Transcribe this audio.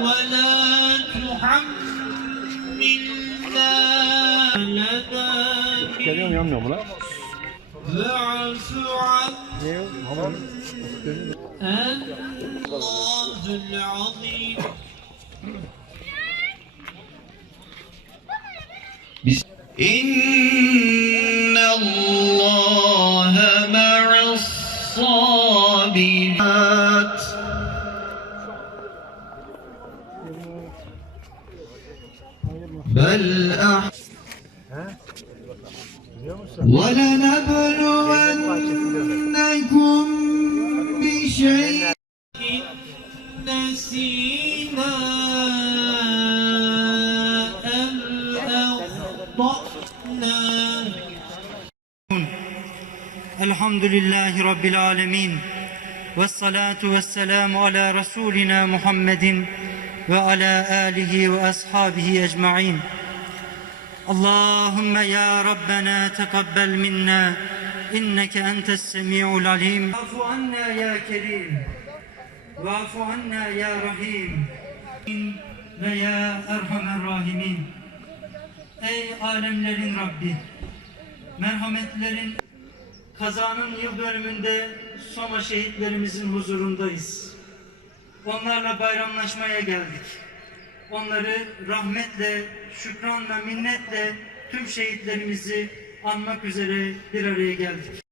ولا تحملنا لنا? فاعف عنا الله العظيم. إن الله مع الصابرات. بل أح ولنبلونكم بشيء نسينا أم أخطأنا. الحمد لله رب العالمين والصلاة والسلام على رسولنا محمد ve ala alihi ve ashabihi ecmaîn. Allahumme ya Rabbena tekabbel minna inneke entes semiul alim. Vafu anna ya kerim. Vafu anna ya rahim. Ve ya erhamer rahimin. Ey alemlerin Rabbi. Merhametlerin kazanın yıl dönümünde Soma şehitlerimizin huzurundayız. Onlarla bayramlaşmaya geldik. Onları rahmetle, şükranla, minnetle tüm şehitlerimizi anmak üzere bir araya geldik.